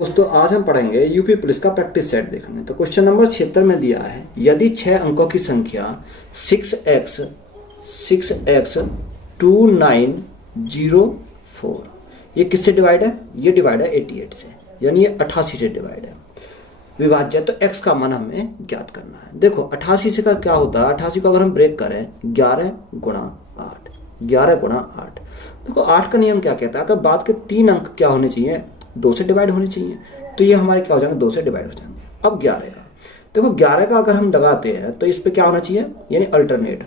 दोस्तों आज हम पढ़ेंगे यूपी पुलिस का प्रैक्टिस सेट देखने। तो क्वेश्चन नंबर 76 में दिया है, यदि 6 अंकों की संख्या 6x2904 ये किससे डिवाइड है? ये डिवाइड है 88 से, यानी ये 88 से डिवाइड है। विभाज्य है तो x का मान हमें ज्ञात करना है। देखो 88 से का क्या होता है, 88 को अगर हम ब्रेक करें 11 गुणा 8, 11 गुणा 8। देखो 8 का नियम क्या कहता है, अगर बाद के 3 अंक क्या होने चाहिए, 2 से डिवाइड होने चाहिए। तो ये हमारे क्या हो जाएंगे, 2 से डिवाइड हो जाएंगे। अब 11 का देखो, 11 का अगर हम लगाते हैं तो इस पे क्या होना चाहिए, यानी अल्टरनेट,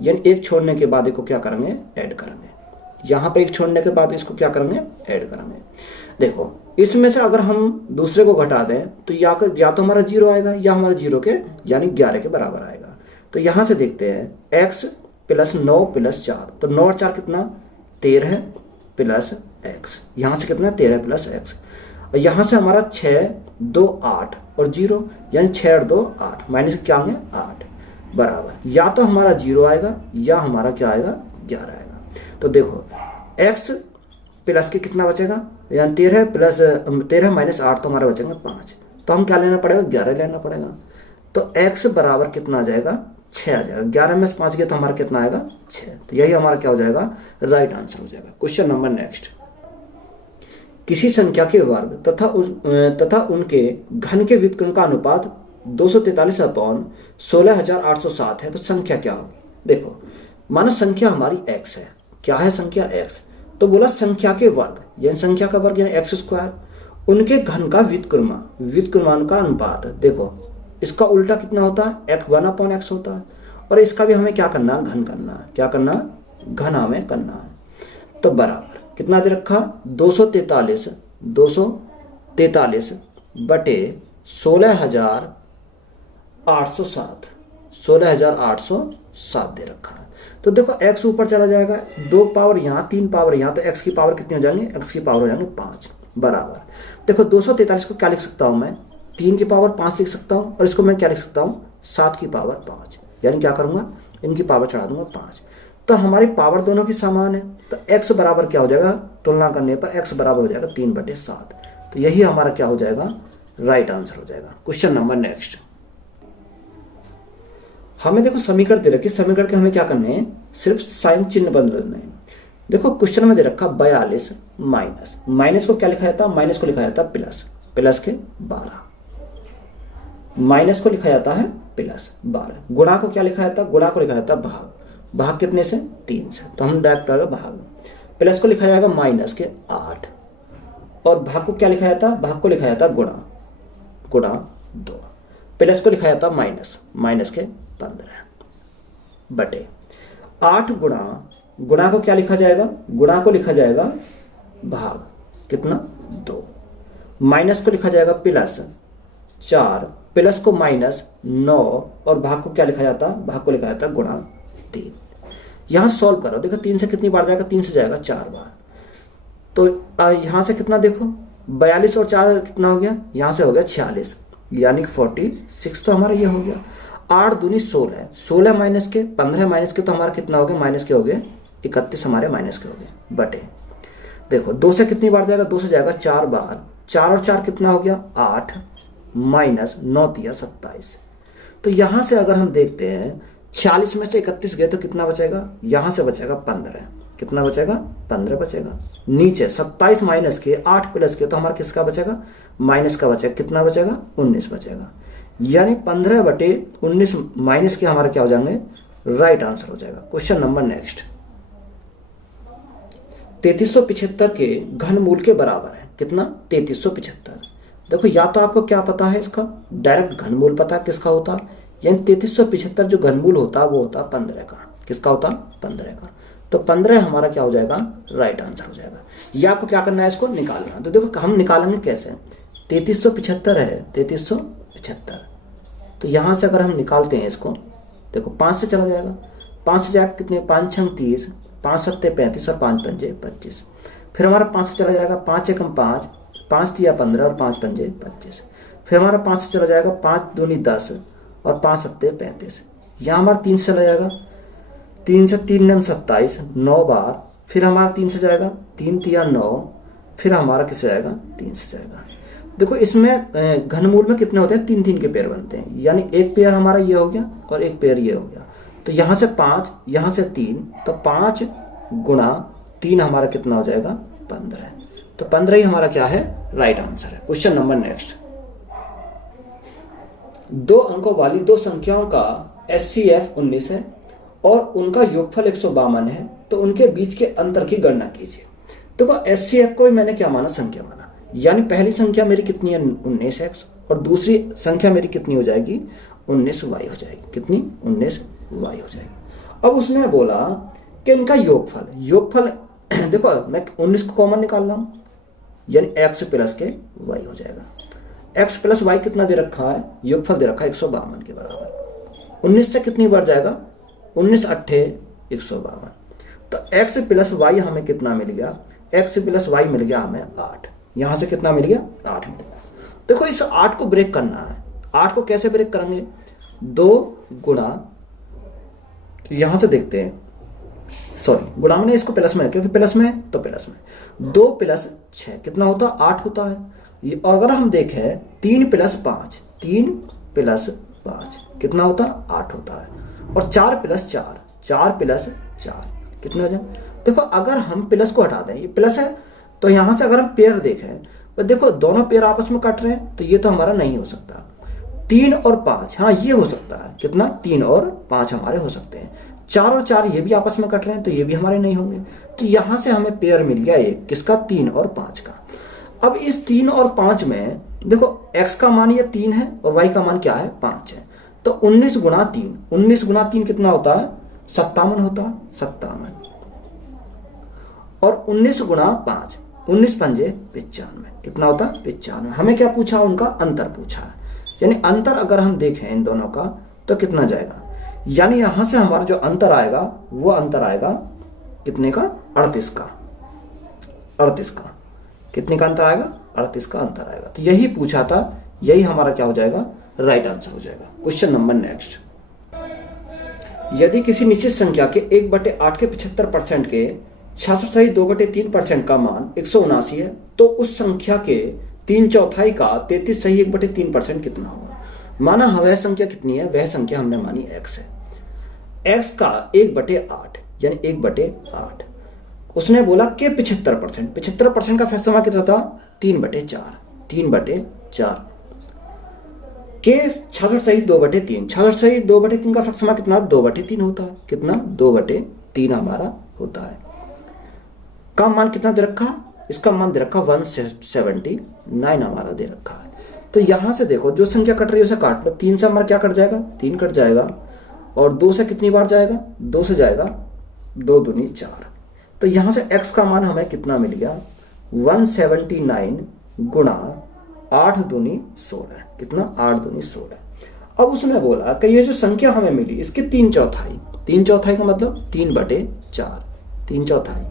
यानी एक छोड़ने के बाद इसको क्या करेंगे, ऐड करेंगे। यहाँ पे एक छोड़ने के बाद इसको क्या करेंगे, ऐड करेंगे। देखो इसमें से अगर हम दूसरे को घटा दें तो या तो हमारा 0 आएगा या हमारा 0 के यानी 11 के बराबर आएगा। तो यहाँ से देखते हैं x प्लस 9 प्लस 4, तो 9 और 4 कितना, 13 प्लस x। यहाँ से कितना, 13 प्लस x। और यहाँ से हमारा 6 2 8 और 0, यानी 6 और 2 8, माइनस क्या होंगे 8, बराबर या तो हमारा 0 आएगा या हमारा क्या आएगा, 11 आएगा। तो देखो x प्लस के कितना बचेगा, यानी 13 माइनस 8 तो हमारा बचेगा 5। तो हम क्या लेना पड़ेगा, 11 लेना पड़ेगा। तो x बराबर कितना आ जाएगा, 6 आ जाएगा। 11 में से 5 गया तो हमारा कितना आएगा, 6। तो यही हमारा क्या हो जाएगा, राइट आंसर हो जाएगा। क्वेश्चन नंबर नेक्स्ट, किसी संख्या के वर्ग तथा उनके घन के व्युत्क्रम का अनुपात 243/16,807 है, तो संख्या क्या होगी। देखो माना संख्या हमारी x है, क्या है संख्या x, तो बोला संख्या के वर्ग, यानी संख्या का वर्ग यानी एक्स स्क्वायर, उनके घन का व्युत्क्रमानुपात का अनुपात। देखो इसका उल्टा कितना होता है, x1/x होता है। और इसका भी हमें क्या करना है, घन करना है। क्या करना, घन हमें करना है। तो बराबर कितना दे रखा, 243 बटे 16,807 दे रखा है। तो देखो x ऊपर चला जाएगा, 2 पावर यहाँ 3 पावर यहाँ, तो x की पावर कितनी हो जाएंगे, x की पावर हो जाएंगे 5, बराबर। देखो 243 को क्या लिख सकता हूँ मैं, 3 की पावर 5 लिख सकता हूँ, और इसको मैं क्या लिख सकता हूँ, 7 की पावर 5, यानी क्या करूँगा, इनकी पावर चढ़ा दूंगा 5। तो हमारी पावर दोनों की समान है, तो x बराबर क्या हो जाएगा, तुलना करने पर x बराबर हो जाएगा 3/7। तो यही हमारा क्या हो जाएगा, राइट आंसर हो जाएगा। क्वेश्चन नंबर नेक्स्ट, हमें देखो समीकरण दे रखी, समीकरण के हमें क्या करने हैं, सिर्फ साइन चिन्ह बदलने हैं। देखो क्वेश्चन में दे रखा 42 माइनस को क्या लिखा जाता है, माइनस को लिखा जाता है प्लस के 12, माइनस को लिखा जाता है प्लस 12। गुणा को क्या लिखा जाता है, गुणा को लिखा जाता है भाग कितने से, 3 से, तो हम डायरेक्ट आएगा भाग। प्लस को लिखा जाएगा माइनस के 8, और भाग को क्या लिखा जाता है, भाग को लिखा जाता है गुणा 2। प्लस को लिखा जाता है माइनस के 15 बटे 8 गुणा को क्या लिखा जाएगा, गुणा को लिखा जाएगा भाग कितना 2, माइनस को लिखा जाएगा प्लस 4, प्लस को माइनस 9, और भाग को क्या लिखा जाता, भाग को लिखा जाता गुणा 3। यहां सॉल्व करो, देखो 3 से कितनी बार जाएगा, 3 से जाएगा 4 बार। तो यहां से कितना देखो, 42 और 4 कितना हो गया, यहां से हो गया 46, यानी 46। तो हमारा ये हो गया 8 दूनी 16, 16 माइनस के 15 माइनस के, तो हमारा कितना हो गया, माइनस के हो गए 31, हमारे माइनस के हो गए बटे। देखो 2 से कितनी बार जाएगा, 2 से जाएगा 4 बार, 4 और 4 कितना हो गया 8, माइनस 9 तिया 27। तो यहां से अगर हम देखते हैं 46 में से 31 गए तो कितना बचेगा, यहां से बचेगा 15, कितना बचेगा 15 बचेगा। नीचे 27 माइनस के 8 प्लस के, तो हमारा किसका बचेगा, माइनस का बचेगा, कितना बचेगा 19 बचेगा, यानी 15/19 माइनस के हमारे क्या हो जाएंगे, राइट आंसर हो जाएगा। क्वेश्चन नंबर नेक्स्ट, 3375 के घनमूल के बराबर है कितना, 3375। देखो या तो आपको क्या पता है, इसका डायरेक्ट घनमूल पता है किसका होता है, यानी 3375 जो घनमूल होता है वो होता है 15 का। किसका होता है, 15 का। तो 15 हमारा क्या हो जाएगा, राइट आंसर हो जाएगा। या आपको क्या करना है, इसको निकालना। तो देखो हम निकालेंगे कैसे, 3375 है, 3375। तो यहां से अगर हम निकालते हैं इसको, देखो 5 से चला जाएगा, 5 से जाएगा कितने, 5 6 30, 5 7 35 और 5 5 25। फिर हमारा 5 से चला जाएगा, 5 1 5, 5 3 15 और 5 5 25। फिर हमारा 5 से चला जाएगा, 5 2 10 और 5 7 35। यहाँ हमारा 3 से चला जाएगा, 3 से 3 9 27, 9 बार। फिर हमारा 3 से जाएगा, 3 3 9, फिर हमारा किससे जाएगा, 3 से जाएगा। देखो इसमें घनमूल में कितने होते हैं, 3 3 के पेयर बनते हैं, यानी एक पेयर हमारा ये हो गया और एक पेयर ये हो गया। तो यहाँ से 5, यहाँ से 3, तो 5 गुणा 3 हमारा कितना हो जाएगा, 15। तो 15 ही हमारा क्या है, राइट आंसर है। Question number next. 2 अंकों वाली 2 संख्याओं का HCF 19 है और उनका योगफल 152 है, तो उनके बीच के अंतर की गणना कीजिए। देखो HCF को मैंने क्या माना, संख्या माना, यानी पहली संख्या मेरी कितनी है, 19x, और दूसरी संख्या मेरी कितनी हो जाएगी, 19y हो जाएगी। कितनी, 19y हो जाएगी। अब उसने बोला कि इनका योगफल देखो मैं 19 को कॉमन निकाल रहा हूं, यानी x प्लस के y हो जाएगा। x प्लस y कितना दे रखा है, योगफल दे रखा है 152 के बराबर। 19 से कितनी बार जाएगा, 19 अट्ठे 152। तो x प्लस y हमें कितना मिल गया, x प्लस y मिल गया हमें 8। यहां से कितना मिल गया, 8 मिल गया। देखो इस 8 को ब्रेक करना है। 8 को कैसे ब्रेक करेंगे, 2 गुणा, यहां से देखते हैं, सॉरी गुणा में इसको प्लस में, क्योंकि प्लस में तो प्लस में 2 प्लस 6 कितना होता है, 8 होता है। अगर हम देखें 3 प्लस 5, 3 प्लस 5 कितना होता है, 8 होता है। और 4 प्लस 4, 4 प्लस 4 कितने हो जाए। देखो अगर हम प्लस को हटा दें, ये प्लस है, तो यहां से अगर हम पेयर देखें तो देखो दोनों पेयर आपस में कट रहे हैं, तो ये तो हमारा नहीं हो सकता। 3 और 5, हाँ ये हो सकता है, कितना, 3 और 5 हमारे हो सकते हैं। 4 और 4 ये भी आपस में कट रहे हैं, तो ये भी हमारे नहीं होंगे। तो यहां से हमें पेयर मिल गया एक, किसका, 3 और 5 का। अब इस 3 और 5 में देखो x का मान ये 3 है और y का मान क्या है, 5 है। तो 19 गुणा 3, 19 गुणा 3 कितना होता है, 57 होता है, 57। और 19 गुणा 5, 19 पंजे 95 कितना होता है, 95। हमें क्या पूछा, उनका अंतर पूछा है, यानी अंतर अगर हम देखें इन दोनों का तो कितना जाएगा, यानी यहां से हमारा जो अंतर आएगा वो अंतर आएगा कितने का, 38 का। 38 का कितने का अंतर आएगा, 38 का अंतर आएगा। तो यही पूछा था, यही हमारा क्या हो जाएगा, राइट आंसर हो जाएगा। Question number next. यदि किसी निश्चित संख्या के 1/8 के 75% के 66 सही 2/3% का मान 179 है, तो उस संख्या के 3/4 का 33 सही 1/3% कितना होगा। माना वह संख्या कितनी है, वह संख्या हमने मानी x है। x का 1/8 यानी 1/8। उसने बोला कि 75%, 75% का फ्रैक्शन कितना था, 3/4, 3/4 के 66 सही 2/3, 66 सही 2/3 का फ्रैक्शन कितना, 2/3 होता है। कितना, 2/3 हमारा होता है। का मान कितना दे रखा, इसका मान दे रखा 179 हमारा दे रखा है। तो यहां से देखो जो संख्या कट रही है उसे काट लो। 3 से हमारा क्या कट जाएगा, 3 कट जाएगा, और 2 से कितनी बार जाएगा, 2 से जाएगा 2 दूनी 4। तो यहां से x का मान हमें कितना मिल गया, 179 गुणा 8 दूनी 16, कितना, 8 दूनी 16। अब उसने बोला कि ये जो संख्या हमें मिली इसके 3/4, 3/4 का मतलब 3/4, 3/4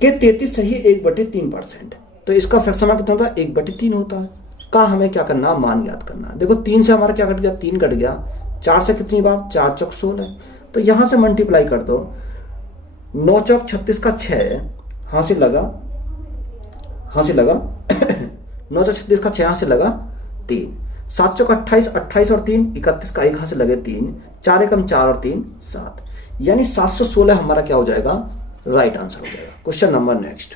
के 33 सही 1/3%। तो इसका फ्रैक्शन कितना होता है, 1/3 होता है। का हमें क्या करना, मान याद करना। देखो 3 से हमारा क्या कट गया, 3 कट गया। 4 से कितनी बार, 4 चौक 16। तो यहां से मल्टीप्लाई कर दो, 9 चौक 36 का 6 हासिल लगा 9 से 36 का 6 हासिल लगा 3। 7 चौक 28, 28 और 3 31 का 1 हासिल लगे 3, 4 एकम 4 और 3 7, यानी 716 हमारा क्या हो जाएगा, राइट आंसर हो जाएगा। Question number next.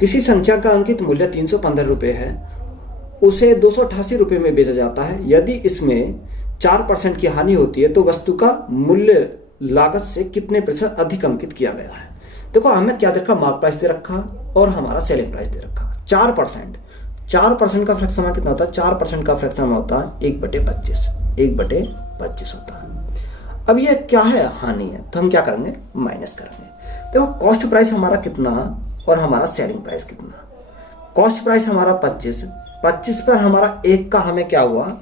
किसी संख्या का अंकित मूल्य 315 रुपए है, उसे 288 रुपए में बेचा जाता है। यदि इसमें 4% की हानि होती है तो वस्तु का मूल्य लागत से कितने प्रतिशत अधिक अंकित किया गया है। देखो हमें क्या दे रखा, मार्क प्राइस दे रखा और हमारा सेलिंग प्राइस दे रखा। 4%, 4% का फ्रैक्शन कितना होता है, 4% का फ्रैक्शन होता है 1/25, 1/25 होता है। अब ये क्या है, हानि है, तो हम क्या करेंगे, माइनस करेंगे। देखो कॉस्ट प्राइस हमारा कितना और हमारा सेलिंग प्राइस कितना। कॉस्ट प्राइस हमारा 25 पर हमारा 1 का हमें क्या हुआ,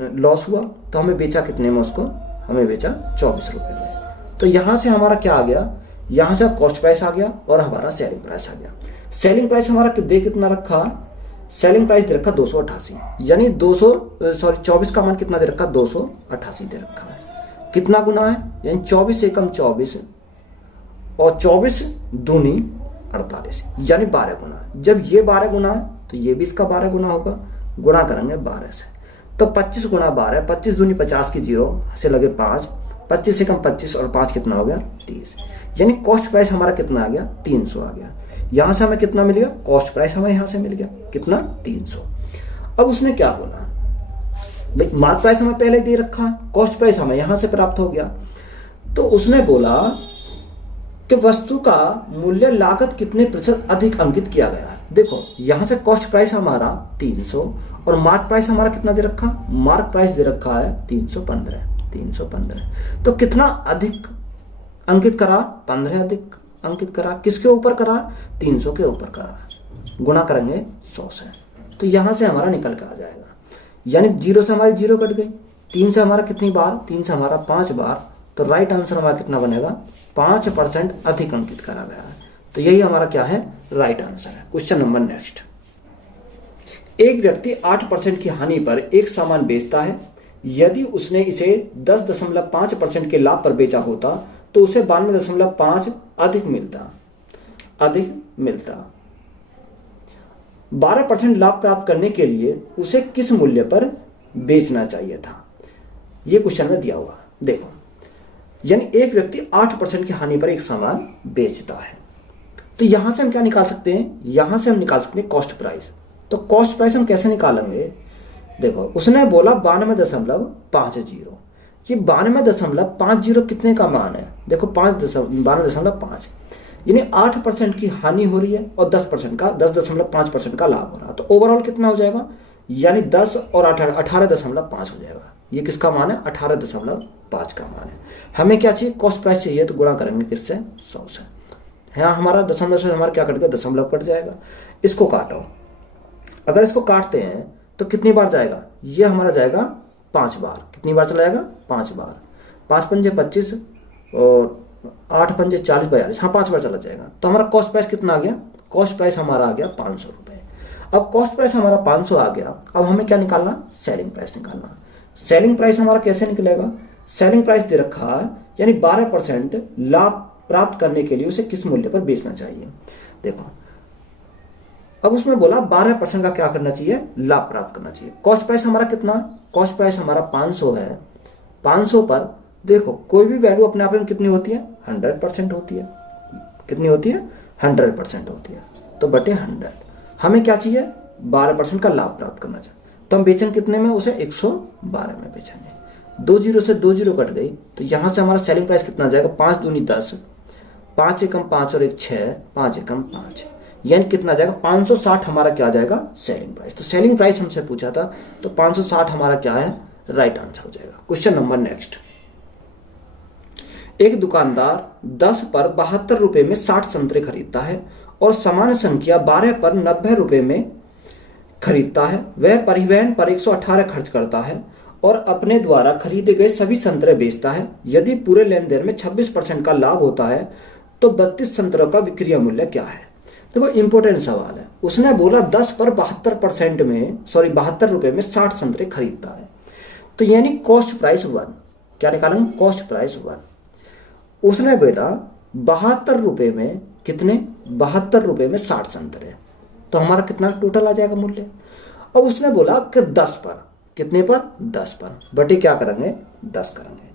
लॉस हुआ, तो हमें बेचा कितने में उसको, हमें बेचा 24 रुपए में। तो यहां से हमारा क्या आ गया, यहां से कॉस्ट प्राइस आ गया और हमारा सेलिंग प्राइस आ गया। सेलिंग प्राइस हमारा दे कितना रखा, सेलिंग प्राइस दे रखा 288, यानी 24 का मान कितना दे रखा, 288 दे रखा है। कितना गुना है, यानी 24 एकम 24 और 24 दूनी 48, यानी 12 गुना। जब ये 12 गुना है तो ये भी इसका 12 गुना होगा, गुणा करेंगे 12 से। तो 25 गुणा 12, 25 दूनी 50 की 0 से लगे 5, 25 से कम 25 और 5 कितना हो गया 30, यानी कॉस्ट प्राइस हमारा कितना आ गया 300 आ गया। यहाँ से हमें कितना मिल गया, कॉस्ट प्राइस हमें यहाँ से मिल गया कितना 300। अब उसने क्या बोला, भाई मार्क प्राइस हमें पहले दे रखा, कॉस्ट प्राइस हमें यहाँ से प्राप्त हो गया। तो उसने बोला कि वस्तु का मूल्य लागत कितने प्रतिशत अधिक अंकित किया गया है। देखो यहाँ से कॉस्ट प्राइस हमारा 300 और मार्क प्राइस हमारा कितना दे रखा, मार्क प्राइस दे रखा है 315। तो कितना अधिक अंकित करा, 15 अधिक अंकित करा। किसके ऊपर करा, 300 के ऊपर करा, गुणा करेंगे 100 से। तो यहाँ से हमारा निकल के आ जाएगा, यानी 0 से हमारी 0 कट गई, 3 से हमारा कितनी बार, 3 से हमारा 5 बार। तो राइट आंसर हमारा कितना बनेगा, 5% अधिक अंकित करा गया है। तो यही हमारा क्या है, राइट आंसर है। Question number next. एक व्यक्ति 8% की हानि पर एक सामान बेचता है। यदि उसने इसे 10.5% के लाभ पर बेचा होता तो उसे 92.5 अधिक मिलता। 12% लाभ प्राप्त करने के लिए उसे किस मूल्य पर बेचना चाहिए था, यह क्वेश्चन में दिया हुआ। देखो, यानी एक व्यक्ति 8% की हानि पर एक सामान बेचता है, तो यहां से हम क्या निकाल सकते हैं, यहां से हम निकाल सकते हैं कॉस्ट प्राइस। तो कॉस्ट प्राइस हम कैसे निकालेंगे, देखो उसने बोला 92.50, ये 92.50 कितने का मान है, देखो 92.5, यानी 8% की हानि हो रही है और 10.5% का लाभ हो रहा है। तो ओवरऑल कितना हो जाएगा, यानी 10 और 18.5 हो जाएगा। ये किसका मान है, 18.5 का मान है। हमें क्या चाहिए, कॉस्ट प्राइस चाहिए, तो गुणा करेंगे किससे, 100 से। यहाँ हमारा दशमलव से हमारा क्या कट गया, दशमलव कट जाएगा। इसको काटो, अगर इसको काटते हैं तो कितनी बार जाएगा, ये हमारा जाएगा 5 बार। कितनी बार चला जाएगा, 5 बार। 5 पंजे 25 और 8 पंजे 40 42, हाँ 5 बार चला जाएगा। तो हमारा कॉस्ट प्राइस कितना आ गया, कॉस्ट प्राइस हमारा आ गया 500 रुपये। अब कॉस्ट प्राइस हमारा 500 आ गया, अब हमें क्या निकालना, सेलिंग प्राइस निकालना। सेलिंग प्राइस हमारा कैसे निकलेगा, सेलिंग प्राइस दे रखा है, यानी 12% लाभ प्राप्त करने के लिए उसे किस मूल्य पर बेचना चाहिए। देखो अब उसमें बोला 12% का क्या करना चाहिए, लाभ प्राप्त करना चाहिए। कॉस्ट प्राइस हमारा कितना, कॉस्ट प्राइस हमारा 500 है। 500 पर देखो कोई भी वैल्यू अपने आप में कितनी होती है, 100% होती है। कितनी होती है, 100% होती है। तो बटे 100 हमें क्या चाहिए, 12% का लाभ प्राप्त करना चाहिए। तो हम बेचेंगे कितने में, उसे 112 में बेचेंगे। 2 0 से 2 0 कट गई, तो यहां से हमारा सेलिंग प्राइस कितना जाएगा, 5 दूनी 10, 5 एकम 5 और 1 6, 5 एकम 5, यानी कितना जाएगा 560 हमारा क्या जाएगा, सेलिंग प्राइस। तो सेलिंग प्राइस हमसे पूछा था, तो 560 हमारा क्या है, राइट आंसर हो जाएगा। Question number next. एक दुकानदार 10 पर 72 रुपए में 60 संतरे खरीदता है और समान संख्या 12 पर 90 रुपए में खरीदता है। वह परिवहन पर 118 खर्च करता है और अपने द्वारा खरीदे गए सभी संतरे बेचता है। यदि पूरे लेन देन में 26% का लाभ होता है तो 32 संतरों का विक्रय मूल्य क्या है। देखो इंपॉर्टेंट सवाल है। उसने बोला 10 पर 72% में 72 रुपए में 60 संतरे खरीदता है, तो यानी कॉस्ट प्राइस 1 क्या निकालेंगे, कॉस्ट प्राइस 1। उसने बेटा 72 रुपए में कितने, 72 रुपए में 60 संतरे, तो हमारा कितना टोटल आ जाएगा मूल्य। अब उसने बोला कि 10 पर, कितने पर, 10 पर, बटे क्या करेंगे, 10 करेंगे।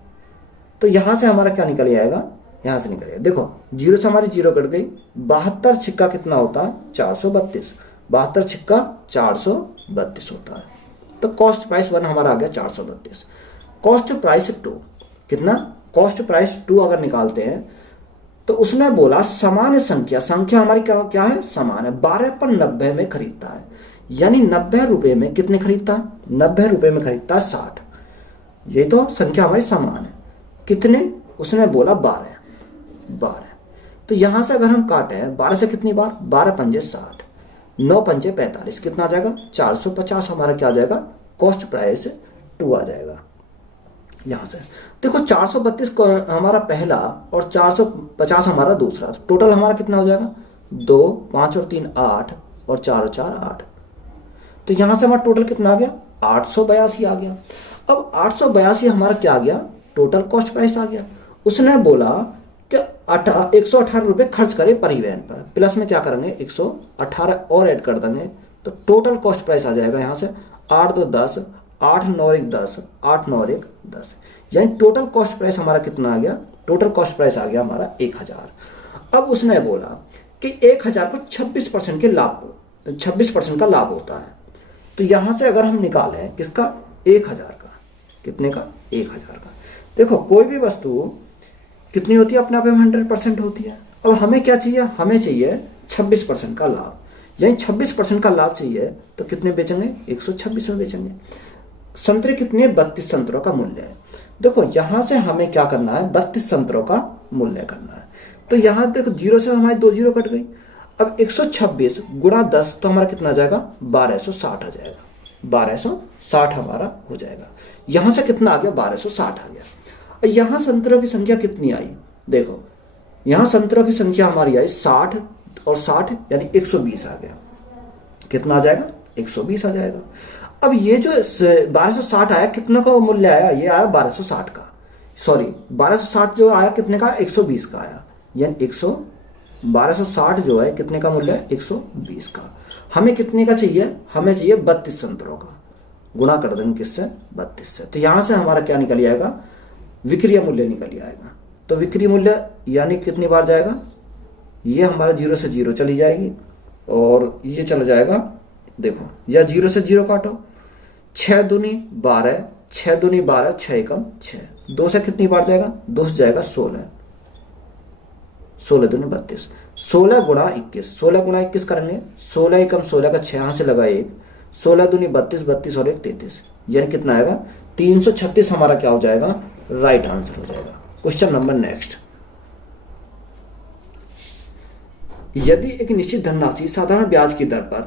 तो यहां से हमारा क्या निकल आएगा, यहां से निकलेगा। देखो 0 से हमारी 0 कट गई, 72 छिक्का कितना होता है, 432, 72 छिक्का 432 होता है। तो कॉस्ट प्राइस 1 हमारा आ गया 432। कॉस्ट प्राइस 2 कितना, कॉस्ट प्राइस 2 अगर निकालते हैं तो उसने बोला समान संख्या, संख्या हमारी क्या है, समान है। 12 पर 90 में खरीदता है, यानी 90 रुपए में कितने खरीदता है, 90 रुपए में खरीदता है 60। ये तो संख्या हमारी समान है। कितने, उसने बोला 12। तो यहां से अगर हम काटे 12 से कितनी बार, 12 पंजे 60, 9 पंजे 45, कितना आ जाएगा 450 हमारा क्या आ जाएगा, कॉस्ट प्राइस 2 आ जाएगा। यहां से देखो 432 हमारा पहला और 450 हमारा दूसरा, तो टोटल हमारा कितना हो जाएगा, 2 5 और 3 8 और 4 और 4 8। तो यहां से हमारा टोटल कितना आ गया, 882 आ गया। अब 882 हमारा क्या आ गया, टोटल कॉस्ट प्राइस आ गया। उसने बोला कि 118 रुपए खर्च करे परिवहन पर, प्लस में क्या करेंगे 118 और ऐड कर देंगे, तो टोटल कॉस्ट प्राइस आ जाएगा यहाँ से 8 2 10, 8 9 1 10, 8 9 1 10, यानी टोटल कॉस्ट प्राइस हमारा कितना आ गया? टोटल कॉस्ट प्राइस आ गया हमारा 1000। अब उसने बोला कि 1000 को 26% के लाभ, 26% का लाभ होता है। तो यहां से अगर हम निकालें किसका? 1000 का। कितने का? 1000 का। देखो कोई भी वस्तु कितनी होती है? अपने आप में 100% होती है। अब हमें क्या चाहिए? हमें चाहिए 26% का लाभ, यानी 26% का लाभ चाहिए तो कितने बेचेंगे? 126 में बेचेंगे। संतरे कितने? 32 संतरों का मूल्य है। देखो यहां से हमें क्या करना है? 32 संतरों का मूल्य करना है। तो यहां देखो 0 से हमारी 2 जीरो कट गई। अब 126 गुणा 10 तो हमारा कितना आ जाएगा? 1260 आ जाएगा। 1260 हमारा हो जाएगा। यहां से कितना आ गया? 1260 आ गया। यहां संतरों की संख्या कितनी आई? देखो यहां संतरों की संख्या हमारी आई 60 और 60 यानी 120 आ गया। कितना आ जाएगा? 120 आ जाएगा। अब ये जो 1260 आया, कितना का मूल्य आया? ये आया 1260 का। सॉरी 1260 जो आया कितने का? 120 का आया, यानी 1260 जो है कितने का मूल्य है? 120 का। हमें कितने का चाहिए? हमें चाहिए 32 संतरों का। गुणा कर देंगे किससे? 32 से। तो यहां से हमारा क्या निकल आएगा? विक्रय मूल्य निकल आएगा। तो विक्रय मूल्य यानी कितनी बार जाएगा? ये हमारा 0 से 0 चली जाएगी और ये चला जाएगा। देखो या 0 से 0 काटो, 6 दूनी 12, 6 दूनी 12, 6 एकम 6, 2 से कितनी बार जाएगा? 2 से जाएगा 16, 16 दूनी 32, 16 गुणा 21, 16 गुणा 21 करेंगे, 16 एकम 16 का 6 यहाँ से लगा 1, 16 दूनी 32, 32 और 1 33, यानी कितना आएगा? 336 हमारा क्या हो जाएगा? राइट आंसर हो जाएगा। Question number next. यदि एक निश्चित धनराशि साधारण ब्याज की दर पर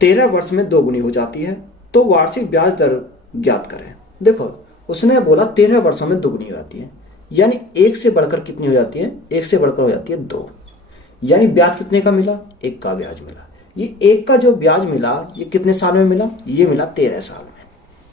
13 वर्ष में 2 गुनी हो जाती है तो वार्षिक ब्याज दर ज्ञात करें। देखो उसने बोला 13 वर्षों में 2 गुनी हो जाती है, यानी 1 से बढ़कर कितनी हो जाती है? 1 से बढ़कर हो जाती है 2, यानी ब्याज कितने का मिला? 1 का ब्याज मिला। ये 1 का जो ब्याज मिला ये कितने साल में मिला? ये मिला 13 साल में,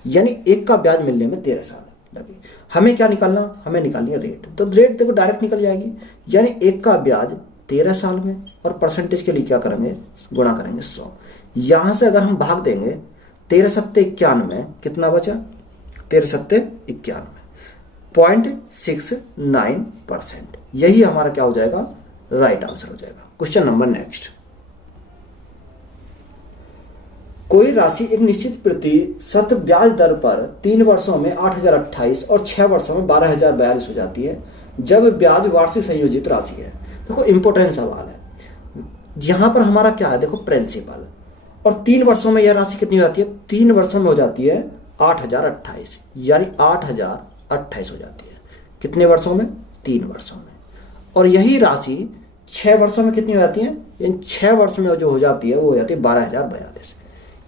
यानी 1 का ब्याज मिलने में 13 साल लगे। हमें क्या निकालना? हमें निकालनी है रेट। तो रेट देखो डायरेक्ट निकल जाएगी, यानी 1 का ब्याज 13 साल में, और परसेंटेज के लिए क्या करेंगे? गुणा करेंगे 100। यहां से अगर हम भाग देंगे 13 सत्ते 91, कितना बचा? 13 सत्ते 91, 0.69%। यही हमारा क्या हो जाएगा? राइट आंसर हो जाएगा। Question number next. कोई राशि एक निश्चित प्रतिशत ब्याज दर पर 3 वर्षों में 8028 और 6 वर्षों में 12042 हो जाती है जब ब्याज वार्षिक संयोजित राशि है। देखो इंपोर्टेंट सवाल है। यहां पर हमारा क्या है? देखो प्रिंसिपल, और 3 वर्षों में यह राशि कितनी हो जाती है? 3 वर्षों में हो जाती है 8028, यानी 8028 हो जाती है। कितने वर्षों में? 3 वर्षों में। और यही राशि 6 वर्षों में कितनी हो जाती है? यानी 6 वर्ष में जो हो जाती है वो हो जाती है 12042,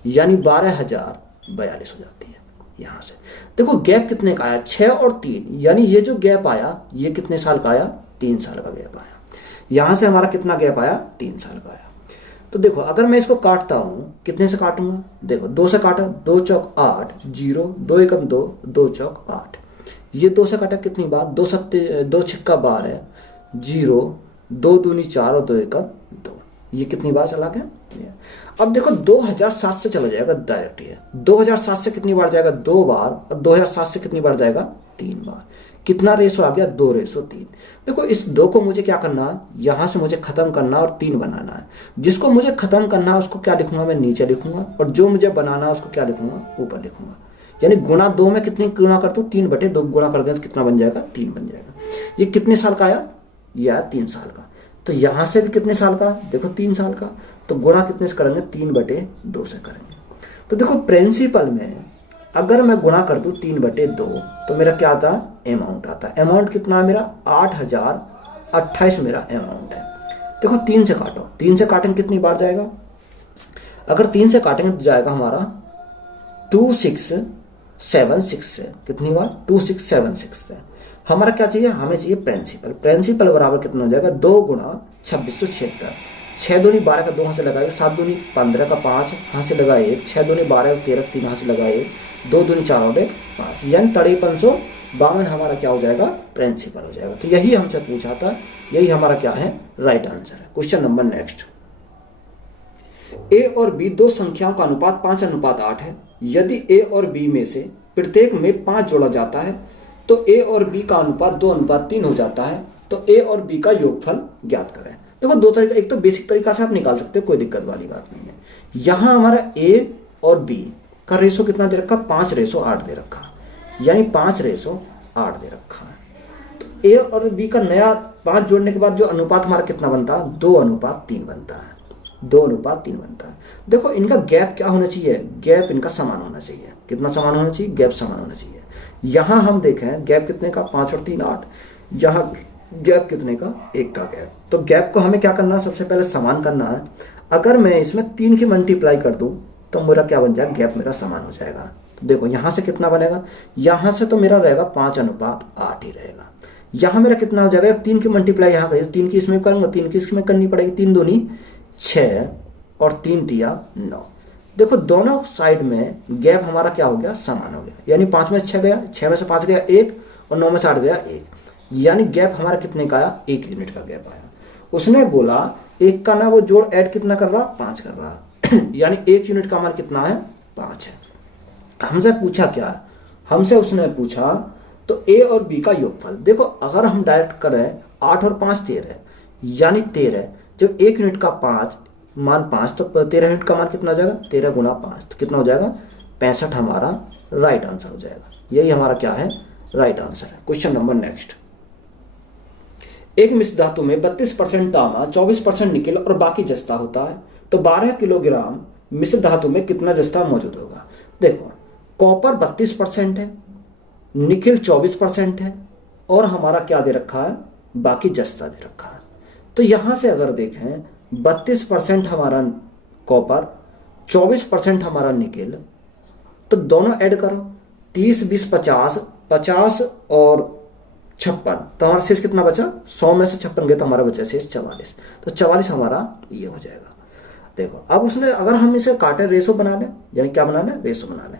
यानी 12042 हो जाती है। यहां से देखो गैप कितने का आया? 6 और 3, यानी ये जो गैप आया ये कितने साल का आया? 3 साल का गैप आया। यहां से हमारा कितना गैप आया? 3 साल का आया। तो देखो अगर मैं इसको काटता हूं, कितने से काटूंगा? देखो 2 से काटा, 2 चौक 8, 0, 2 एकम 2, 2 चौक 8, ये 2 से काटा कितनी बार? 2 सत्ते 2 छिक्का 12, 0, 2 दूनी 4 और 2 एकम 2, ये कितनी बार चला गया? अब देखो 2007 से चला जाएगा डायरेक्ट। ये 2007 से कितनी बार जाएगा? 2 बार। और 2007 से कितनी बार जाएगा? 3 बार। कितना रेशो आ गया? 2:3। देखो इस 2 को मुझे क्या करना है? यहां से मुझे खत्म करना और 3 बनाना है। जिसको मुझे खत्म करना है उसको क्या लिखूंगा? मैं नीचे लिखूंगा, और जो मुझे बनाना है उसको क्या लिखूंगा? ऊपर लिखूंगा। यानी गुणा 2 में कितनी गुणा करता हूँ? 3/2 गुणा कर दें तो कितना बन जाएगा? 3 बन जाएगा। ये कितने साल का आया? यह आया 3 साल का। तो यहां से भी कितने साल का? देखो 3 साल का। तो गुणा कितने से करेंगे? 3/2 से करेंगे। तो देखो प्रिंसिपल में अगर मैं गुणा कर दूं 3/2 तो मेरा क्या आता है? अमाउंट आता है। अमाउंट कितना है मेरा? 8028 मेरा अमाउंट है। देखो 3 से काटो, 3 से काटेंगे कितनी बार जाएगा? अगर 3 से काटेंगे तो जाएगा हमारा 2676 से। कितनी बार? 2676 से। हमारा क्या चाहिए? हमें चाहिए प्रिंसिपल। प्रिंसिपल बराबर कितना हो जाएगा? 2 गुणा 2676, 6 दूनी 12 का 2 हाथ से लगाएगा, 7 दूनी 15 का 5 हाथ से लगा 1, 6 दूनी 12 और 13 3 हाथ से लगा 1, 2 दूनी 4 और 1 5, यानी 5352 हमारा क्या हो जाएगा? प्रिंसिपल हो जाएगा। तो यही हमसे पूछा था, यही हमारा क्या है? राइट आंसर है। Question number next. ए और बी दो संख्याओं का अनुपात 5:8 है। यदि ए और बी में से प्रत्येक में 5 जोड़ा जाता है तो ए और बी का अनुपात 2:3 हो जाता है। तो ए और बी का योगफल ज्ञात करें। देखो दो तरीका, एक तो बेसिक तरीका से आप निकाल सकते हो, कोई दिक्कत वाली बात नहीं है। यहां हमारा ए और बी का रेशो कितना दे रखा, 5:8 दे रखा, यानी 5:8 दे रखा है। तो ए और बी का नया 5 जोड़ने के बाद जो अनुपात हमारा कितना बनता है, 2:3 बनता है। 2:3 बनता है। देखो इनका गैप क्या होना चाहिए, गैप इनका समान होना चाहिए। कितना समान होना चाहिए, गैप समान होना चाहिए। यहां हम देखें गैप कितने का, 5 और 3 8, यहाँ गैप कितने का, 1 का गैप। तो गैप को हमें क्या करना है, सबसे पहले समान करना है। अगर मैं इसमें 3 की मल्टीप्लाई कर दूं तो मेरा क्या बन जाएगा, गैप मेरा समान हो जाएगा। तो देखो यहां से कितना बनेगा, यहां से तो मेरा रहेगा 5:8 ही रहेगा। यहां मेरा कितना हो जाएगा, 3 की मल्टीप्लाई यहाँ करिए, 3 की इसमें करूंगा, 3 की इसमें करनी पड़ेगी, 3 दूनी 6 और 3 तिया 9। देखो दोनों साइड में गैप हमारा क्या हो गया, समान हो गया। यानी 5 में से 6 गया, 6 में से 5 गया 1 और 9 में से 8 गया 1, यानी गैप हमारा कितने का आया, 1 यूनिट का गैप आया। उसने बोला 1 का ना वो जोड़ ऐड कितना कर रहा, 5 कर रहा यानी 1 यूनिट का मान कितना है, 5 है। हमसे पूछा क्या, हमसे उसने पूछा तो ए और बी का योगफल। देखो अगर हम डायरेक्ट करें 8 और 5 13, यानी 13, जब 1 यूनिट का 5 मान 5 तो 13 यूनिट का मान कितना हो जाएगा, 13 गुना 5 तो कितना हो जाएगा, 65 हमारा राइट आंसर हो जाएगा। यही हमारा क्या है, राइट आंसर है। Question number next. एक मिश्र धातु में 32% तांबा, 24% निकेल और बाकी जस्ता होता है, तो 12 किलोग्राम मिश्र धातु में कितना जस्ता मौजूद होगा। देखो कॉपर 32% है, निकेल 24% है और हमारा क्या दे रखा है, बाकी जस्ता दे रखा है। तो यहां से अगर देखें 32% हमारा कॉपर, 24% हमारा निकेल, तो दोनों ऐड करो, 30 20 50, 50 और 56, तो हमारा शेष कितना बचा, 100 में से 56 गए तो हमारा बचा शेष 44। तो 44 हमारा ये हो जाएगा। देखो अब उसने अगर हम इसे काटे, रेशो बना लें, यानी क्या बना लें, रेशो बना लें।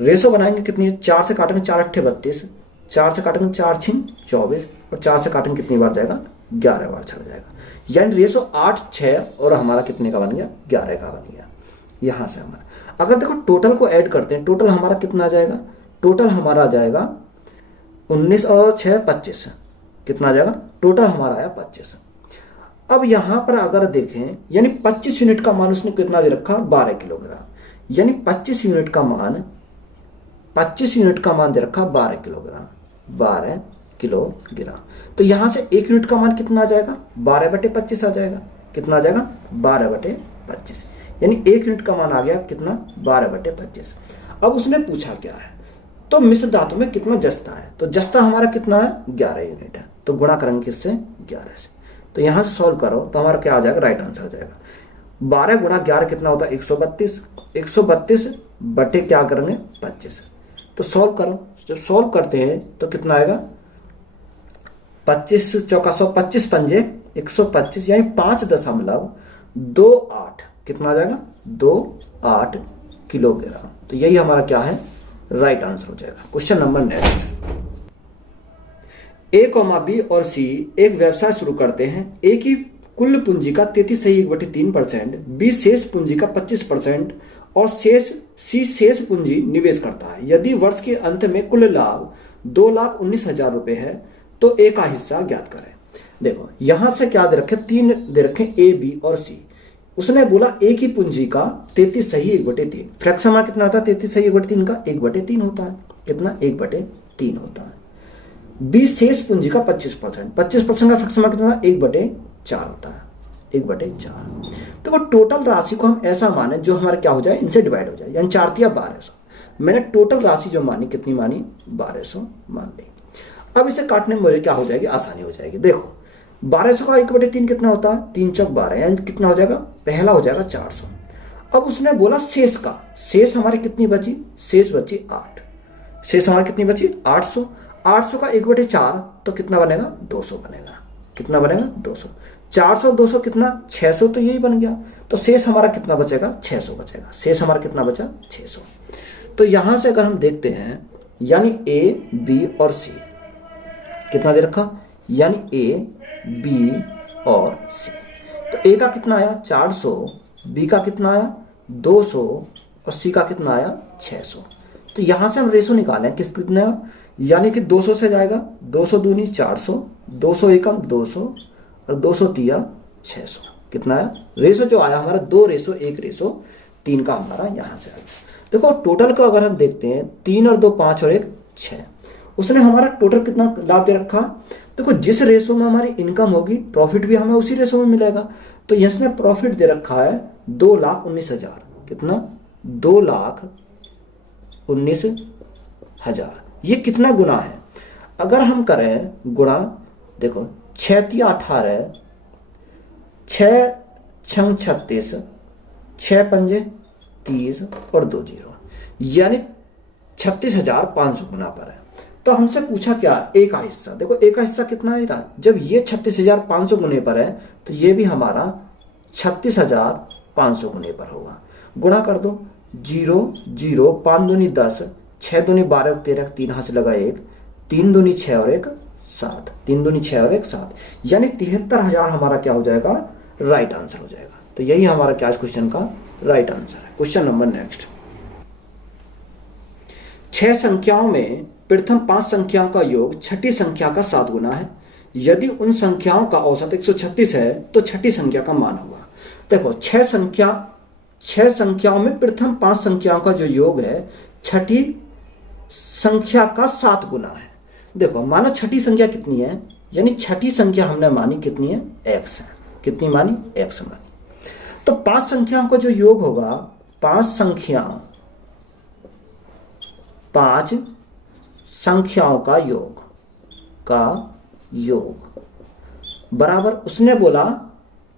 रेशो बनाएंगे कितनी है, 4 से काटेंगे 4 अट्ठे 32, 4 से काटेंगे 4 छिन 24 और 4 से काटेंगे कितनी बार जाएगा, 11 बार चला जाएगा। यानी रेशो 8 6 और हमारा कितने का बन गया, 11 का बन गया। यहां से हमारा अगर देखो टोटल को ऐड करते हैं, टोटल हमारा कितना आ जाएगा, टोटल हमारा आ जाएगा 19 और 6 25, कितना आ जाएगा, टोटल हमारा आया 25। अब यहां पर अगर देखें यानी 25 यूनिट का मान उसने कितना दे रखा, 12 किलोग्राम, यानी 25 यूनिट का मान, 25 यूनिट का मान दे रखा 12 किलोग्राम, 12 किलोग्राम। तो यहां से 1 यूनिट का मान कितना आ जाएगा, 12/25 आ जाएगा। कितना आ जाएगा, 12/25, यानी 1 यूनिट का मान आ गया कितना, 12/25। अब उसने पूछा क्या है, तो मिश्र धातु में कितना जस्ता है, तो जस्ता हमारा कितना है, 11 यूनिट है। तो गुणा करेंगे किससे, 11 से। तो यहां से सॉल्व करो तो हमारा क्या आ जाएगा, राइट आंसर आ जाएगा। 12 गुणा 11 कितना होता है, 132, 132 बटे क्या करेंगे, 25। तो सॉल्व करो, जब सॉल्व करते हैं तो कितना आएगा, 25 चौका 100, 25 पंजे 125, यानी 5.28 कितना आ जाएगा, 28 किलोग्राम। तो यही हमारा क्या है, राइट आंसर हो जाएगा। Question number next. A comma B और सी एक व्यवसाय शुरू करते हैं। ए की कुल पूंजी का 33.3%, बी शेष पूंजी का 25% और सी शेष पूंजी निवेश करता है। यदि वर्ष के अंत में कुल लाभ 2,19,000 रुपए है तो ए का हिस्सा ज्ञात करें। देखो यहां से क्या दे रखे, 3 दे रखे, ए बी और सी। उसने बोला ए की पूंजी का 33 सही 1/3, फ्रैक्शन हमारा कितना होता है, 33 सही 1/3 का 1/3 होता है, कितना 1/3 होता है। बी शेष पूंजी का 25%, 25% का फ्रैक्शन हमारा कितना 1/4 होता है, 1/4। तो टोटल राशि को हम ऐसा माने जो हमारा क्या हो जाए, इनसे डिवाइड हो जाए, यानी 4 तिया 1200। मैंने टोटल राशि जो मानी कितनी मानी, 1200 मान ली। अब इसे काटने में मुझे क्या हो जाएगी, आसानी हो जाएगी। देखो 1200 का 1/3 कितना होता है, 3 चौक 12, यानी कितना हो जाएगा, पहला हो जाएगा 400। अब उसने बोला शेष का, शेष हमारी कितनी बची, शेष बची 8, शेष हमारी कितनी बची 800। 800 का 1/4 तो कितना बनेगा, 200 बनेगा। कितना बनेगा, 200। 400 200 कितना, 600, तो यही बन गया। तो शेष हमारा कितना बचेगा, 600 बचेगा। शेष हमारा कितना बचा, 600। तो यहां से अगर हम देखते हैं, यानी ए बी और सी कितना दे रखा, यानी ए बी और सी। तो ए का कितना आया 400 बी का कितना आया 200 और सी का कितना आया 600। तो यहां से हम रेशो निकालें कितना, यानी कि 200 से जाएगा 200 दूनी 400, 200 एकम 200 और 200 तिया 600। कितना आया रेशो जो आया हमारा 2:1:3 का हमारा यहां से आया। देखो टोटल को अगर हम देखते हैं 3 और 2 5 और 1 6, उसने हमारा टोटल कितना लाभ दे रखा। देखो जिस रेशो में हमारी इनकम होगी प्रॉफिट भी हमें उसी रेशो में मिलेगा। तो इसमें प्रॉफिट दे रखा है 2,19,000। कितना 2,19,000। ये कितना गुना है अगर हम करें गुणा, देखो 6 तिया 18, 6 छंग 36, 6 पंजे 30 और 2 जीरो, यानी 36,500 गुना पर है। तो हमसे पूछा क्या ए का हिस्सा। देखो ए का हिस्सा कितना है, जब ये 36,500 गुने पर है तो ये भी हमारा 36,500 गुने पर होगा। गुणा कर दो 0 0 5 दूनी 10, 6 दूनी 12 13, 3 हाथ से लगा 1, 3 दूनी 6 और 1 7, 3 दूनी 6 और 1 7, यानी 73,000 हमारा क्या हो जाएगा राइट आंसर हो जाएगा। तो यही हमारा क्या इस क्वेश्चन का राइट आंसर है। क्वेश्चन नंबर नेक्स्ट, 6 संख्याओं में प्रथम 5 संख्याओं का योग छठी संख्या का 7 गुना है। यदि उन संख्याओं का औसत 136 है तो छठी संख्या का मान होगा। देखो 6 संख्याओं में प्रथम 5 संख्याओं का जो योग है छठी संख्या का 7 गुना है। देखो मानो छठी संख्या कितनी है, यानी छठी संख्या हमने मानी कितनी है x है। कितनी मानी x मानी। तो 5 संख्याओं का जो योग होगा 5 संख्याओं का योग बराबर, उसने बोला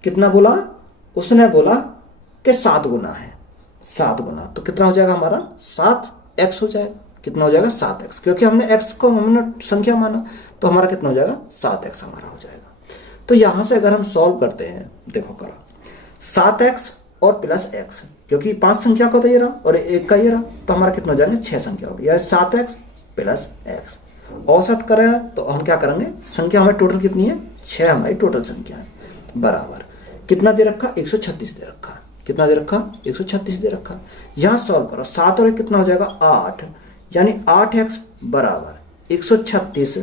कितना बोला, उसने बोला कि 7 गुना है। 7 गुना तो कितना हो जाएगा हमारा 7x हो जाएगा। कितना हो जाएगा 7x, क्योंकि हमने x को हमने संख्या माना तो हमारा कितना हो जाएगा 7x हमारा हो जाएगा। तो यहां से अगर हम सॉल्व करते हैं, देखो करा 7x और प्लस x, क्योंकि 5 संख्या का तो ये रहा और 1 का ये रहा, तो हमारा कितना हो जाएगा 6 संख्या होगी, यानी 7x प्लस x। औसत करें तो हम क्या करेंगे, संख्या हमारी टोटल कितनी है 6 हमारी टोटल संख्या है, बराबर कितना दे रखा 136 दे रखा। कितना दे रखा 136 दे रखा। यहां सॉल्व करो 7 और 1 कितना हो जाएगा 8, यानी 8x बराबर 136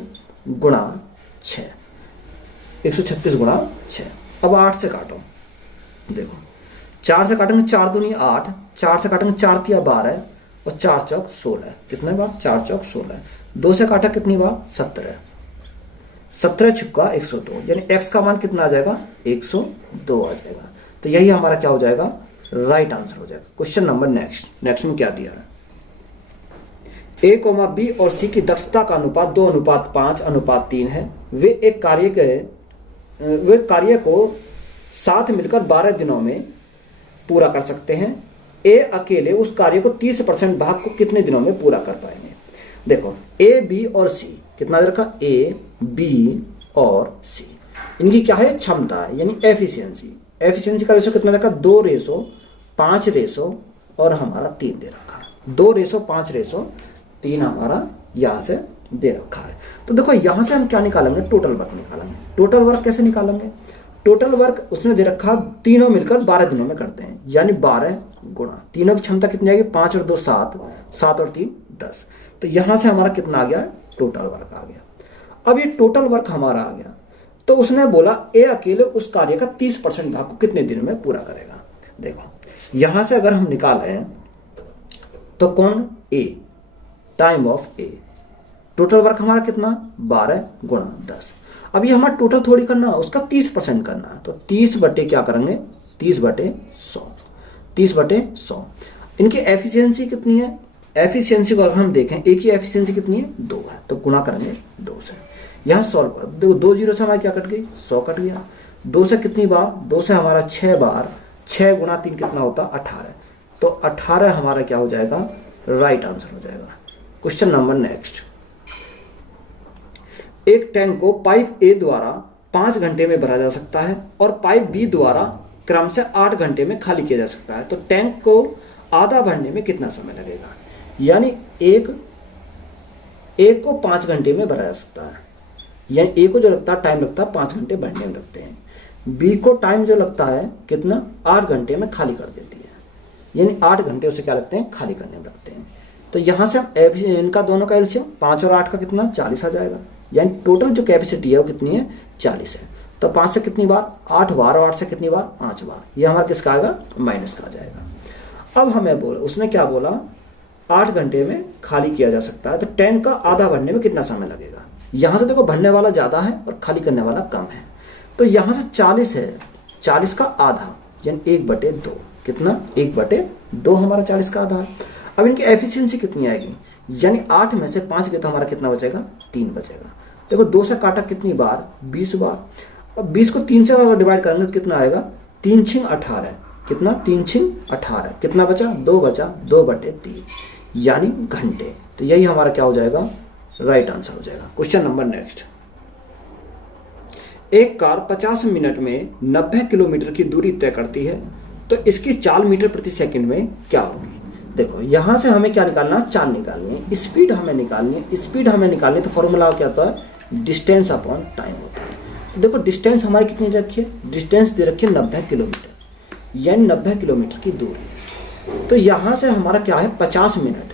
गुणा 6। 136 गुणा 6। अब 8 से काटो, देखो 4 से काटेंगे 4 दूनी 8, 4 से काटेंगे 4 तिया 12 और 4 चौक 16। कितने बार 4 चौक 16। 2 से काटा कितनी बार 17, 17 छुक्का 102, यानी x का मान कितना आ जाएगा 102 आ जाएगा। तो यही हमारा क्या हो जाएगा राइट आंसर हो जाएगा। क्वेश्चन नंबर नेक्स्ट में क्या दिया है, a, b और c की दक्षता का अनुपात 2:5:3 है। वे कार्य को साथ मिलकर 12 दिनों में पूरा कर सकते हैं। a अकेले उस कार्य को 30% भाग को कितने दिनों में पूरा कर पाएंगे। देखो a, b और c कितना दे रखा a, b और c, इनकी क्या है क्षमता है, यानी एफिशिएंसी का रेशो कितना दे रखा 2:5 और हमारा 3 दे रखा है। 2:5 हमारा यहां से दे रखा है। तो देखो यहां से हम क्या निकालेंगे टोटल वर्क निकालेंगे। टोटल वर्क कैसे निकालेंगे, टोटल वर्क उसने दे रखा तीनों मिलकर 12 दिनों में करते हैं, यानी 12 गुणा तीनों की क्षमता कितनी आएगी 5 और 2 7, 7 और 3 10। तो यहां से हमारा कितना आ गया टोटल वर्क आ गया। अब ये टोटल वर्क हमारा आ गया, तो उसने बोला ए अकेले उस कार्य का 30% भाग को कितने दिनों में पूरा करेगा। देखो यहां से अगर हम निकालें तो कौन A, time of A, total work हमारा कितना 12 गुणा 10। अब ये हमारा टोटल थोड़ी करना है, उसका 30% करना है, तो 30 बटे क्या करेंगे 30/100, 30/100। इनकी एफिशिएंसी कितनी है, एफिशिएंसी को अगर हम देखें ए की एफिशिएंसी कितनी है 2 है, तो गुणा करेंगे 2 से। यहां सॉल्व करो, देखो 2 जीरो से हमारा क्या कट गई 100 कट गया। 2 से कितनी बार 2 से हमारा 6 बार, 6 गुणा 3 कितना होता 18, तो 18 हमारा क्या हो जाएगा राइट आंसर हो जाएगा। क्वेश्चन नंबर नेक्स्ट, एक टैंक को पाइप ए द्वारा 5 घंटे में भरा जा सकता है और पाइप बी द्वारा क्रम से 8 घंटे में खाली किया जा सकता है। तो टैंक को आधा भरने में कितना समय लगेगा, यानी एक को 5 घंटे में भरा जा सकता है, यानी ए को जो लगता है टाइम लगता है 5 घंटे भरने में लगते हैं। बी को टाइम जो लगता है कितना 8 घंटे में खाली कर देती है, यानी 8 घंटे उसे क्या लगते हैं खाली करने में लगते हैं। तो यहाँ से हम इनका दोनों का एलसीएम 5 और 8 का कितना 40 आ जाएगा, यानी टोटल जो कैपेसिटी है वो कितनी है 40 है। तो 5 से कितनी बार 8 बार और 8 से कितनी बार 5 बार, ये हमारा किसका आएगा माइनस का आ जाएगा। अब हमें बोला उसने क्या बोला 8 घंटे में खाली किया जा सकता है, तो टैंक का आधा भरने में कितना समय लगेगा। यहाँ से देखो भरने वाला ज़्यादा है और खाली करने वाला कम है, तो यहाँ से 40 है, 40 का आधा यानी 1/2 कितना 1/2 हमारा 40 का आधा है। अब इनकी एफिशिएंसी कितनी आएगी, यानी 8 में से 5 गए तो हमारा कितना बचेगा 3 बचेगा। देखो 2 से काटा कितनी बार 20 बार, अब 20 को 3 से अगर डिवाइड करेंगे तो कितना आएगा 3 × 18 कितना 3 × 18 कितना बचा 2 बचा 2/3 यानी घंटे। तो यही हमारा क्या हो जाएगा राइट आंसर हो जाएगा। क्वेश्चन नंबर नेक्स्ट, एक कार 50 मिनट में 90 किलोमीटर की दूरी तय करती है, तो इसकी चाल मीटर प्रति सेकंड में क्या होगी। देखो यहां से हमें क्या निकालना है चाल निकालनी है, स्पीड हमें निकालनी है। स्पीड हमें निकालनी है तो फॉर्मूला क्या होता है डिस्टेंस अपॉन टाइम होता है। तो देखो डिस्टेंस हमारी कितनी रखी है, डिस्टेंस दे रखी है 90 किलोमीटर, यानी 90 किलोमीटर की दूरी। तो यहाँ से हमारा क्या है 50 मिनट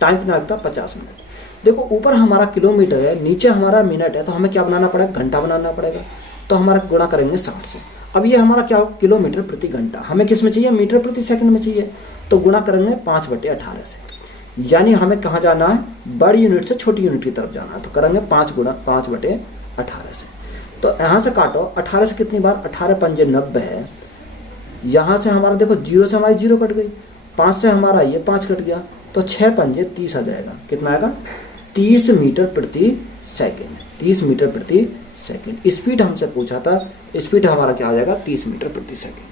टाइम कितना लगता है 50 मिनट। देखो ऊपर हमारा किलोमीटर है, नीचे हमारा मिनट है, तो हमें क्या बनाना पड़ेगा घंटा बनाना पड़ेगा। तो हमारा गुणा करेंगे 60 से। अब ये हमारा क्या होगा किलोमीटर प्रति घंटा, हमें किस में चाहिए मीटर प्रति सेकंड में चाहिए, तो गुणा करेंगे 5/18 से। यानी हमें कहाँ जाना है बड़ी यूनिट से छोटी यूनिट की तरफ जाना है, तो करेंगे 5/18 से। तो यहाँ से काटो 18 से कितनी बार 18 पंजे 90 है, यहाँ से हमारा देखो 0 से हमारी 0 कट गई, 5 से हमारा ये 5 कट गया, तो 6 पंजे 30 आ जाएगा। कितना आएगा 30 मीटर प्रति सेकेंड, 30 मीटर प्रति सेकेंड। स्पीड हमसे पूछा था, स्पीड हमारा क्या आ जाएगा 30 मीटर प्रति सेकेंड।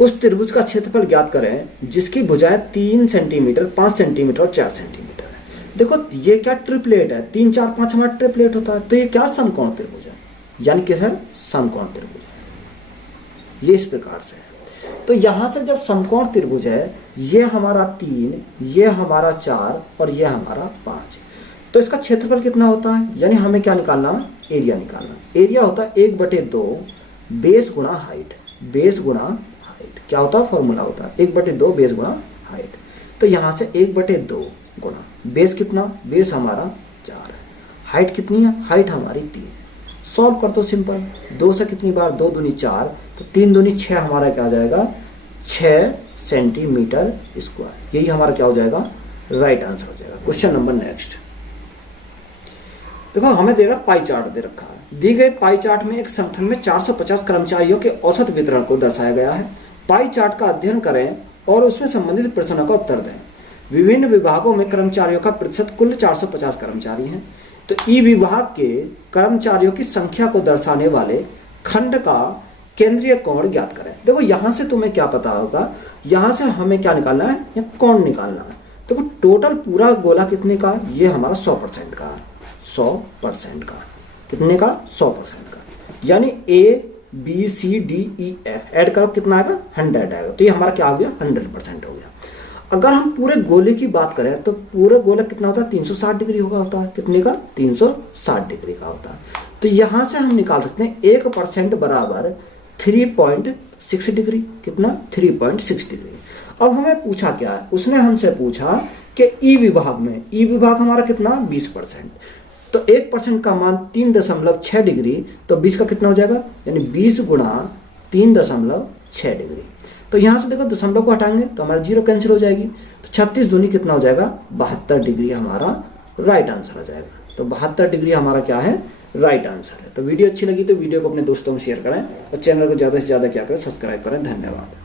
उस त्रिभुज का क्षेत्रफल ज्ञात करें जिसकी भुजाएं 3 सेंटीमीटर 5 सेंटीमीटर और 4 सेंटीमीटर है। देखो ये क्या ट्रिपलेट है, 3 4 5 हमारा ट्रिपलेट होता है, तो ये क्या समकोण त्रिभुज है, यानी कि सर समकोण त्रिभुज है, ये इस प्रकार से है। तो यहां से जब समकोण त्रिभुज है, ये हमारा 3, ये हमारा 4 और ये हमारा 5, तो इसका क्षेत्रफल कितना होता है, यानी हमें क्या निकालना एरिया निकालना। एरिया होता है 1/2 बेस गुणा हाइट, बेस गुणा हाइट क्या होता है फॉर्मूला होता है 1/2 बेस गुणा हाइट। तो यहाँ से 1/2 गुणा बेस कितना, बेस हमारा 4 है, हाइट कितनी है, हाइट हमारी 3। सॉल्व कर दो सिंपल, 2 से कितनी बार 2 दूनी 4, तो 3 दूनी 6 हमारा क्या आ जाएगा 6 सेंटीमीटर स्क्वायर। यही हमारा क्या हो जाएगा राइट आंसर हो जाएगा। क्वेश्चन नंबर नेक्स्ट, देखो हमें दे रहा पाई चार्ट दे रखा है। दी गई पाई चार्ट में एक संगठन में 450 कर्मचारियों के औसत वितरण को दर्शाया गया है। पाई चार्ट का अध्ययन करें और उसमें संबंधित प्रश्नों का उत्तर दें। विभिन्न विभागों में कर्मचारियों का प्रतिशत कुल 450 कर्मचारी हैं। तो ई विभाग के कर्मचारियों की संख्या को दर्शाने वाले खंड का केंद्रीय कोण ज्ञात करें। देखो यहां से तुम्हें क्या पता होगा, यहां से हमें क्या निकालना है, या कोण निकालना है। देखो टोटल पूरा गोला कितने का, ये हमारा 100% का है, 100% का, कितने का 100% का, यानी ABCDEF ऐड करो कितना आएगा 100 आएगा। तो ये हमारा क्या हो गया 100% हो गया। अगर हम पूरे गोले की बात करें तो पूरे गोला कितना होता है 360 डिग्री होता है, कितने का 360 डिग्री का होता है। तो यहां से हम निकाल सकते हैं 1% बराबर 3.6 डिग्री, कितना 3.6 डिग्री। अब हमें पूछा क्या है, उसने हमसे पूछा कि ई विभाग में, ई विभाग हमारा कितना 20%, तो 1% का मान 3.6 डिग्री, तो 20 का कितना हो जाएगा, यानी 20 गुणा 3.6 डिग्री। तो यहां से देखो दशमलव को हटाएंगे तो हमारा 0 कैंसिल हो जाएगी, तो 36 दूनी कितना हो जाएगा 72 डिग्री हमारा राइट आंसर हो जाएगा। तो 72 डिग्री हमारा क्या है राइट आंसर है। तो वीडियो अच्छी लगी तो वीडियो को अपने दोस्तों में शेयर करें और चैनल को ज़्यादा से ज़्यादा क्या करें सब्सक्राइब करें। धन्यवाद।